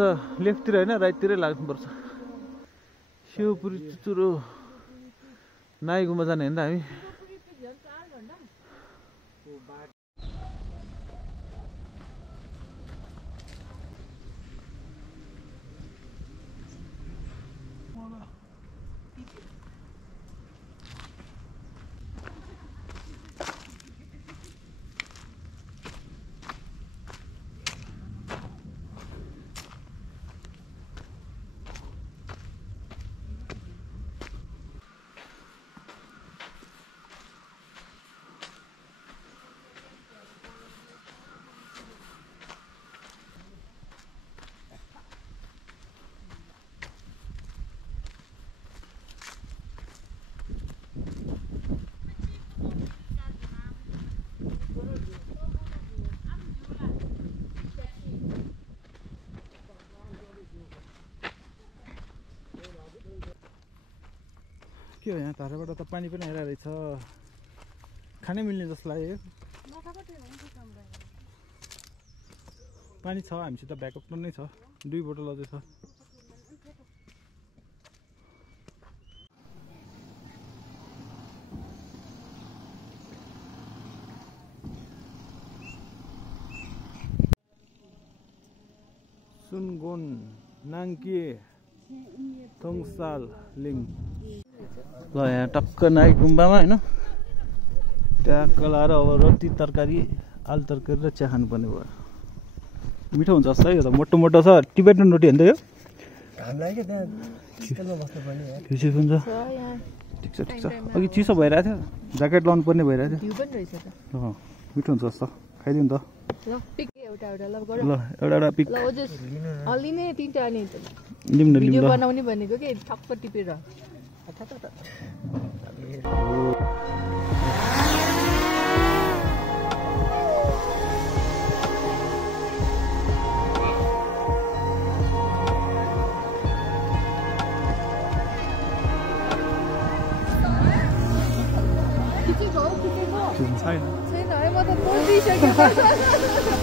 त लेफ्टतिर होइन राइटतिरै लाग्नुपर्छ। शिवपुरी चुचुरो नाइ गुम्बा जाने होइन त हामी। के हो यहाँ धाराबाट त पानी पनि आइरहेको रहेछ, खानै मिल्ने जस्तो लाग्यो। पानी छ हामीसित, ब्याकअप नै छ, 2 बोतल अझै छ। सुनगोन नाङ्के थोङसाल लिङ। ल यहाँ टक्क नाइ गुम्बामा होइन, ट्याक्क लाएर अब रोटी तरकारी, आलु तरकारी र चिया खानुपर्ने भयो। मिठो हुन्छ जस्तो है, यो त मोटो मोटो छ। टिबेटन रोटी होइन त यो? खिसी हुन्छ। ठिक छ ठिक छ। अघि चिसो भइरहेको थियो, ज्याकेट लाउनु पर्ने भइरहेको थियो। मिठो हुन्छ जस्तो, खाइदिउँ त। ल एउटा एउटा पिक लिउँ न भिडियो बनाउने भनेको के ठक्क टिपेर। छैन छैन है, म त तोडिसकेँ।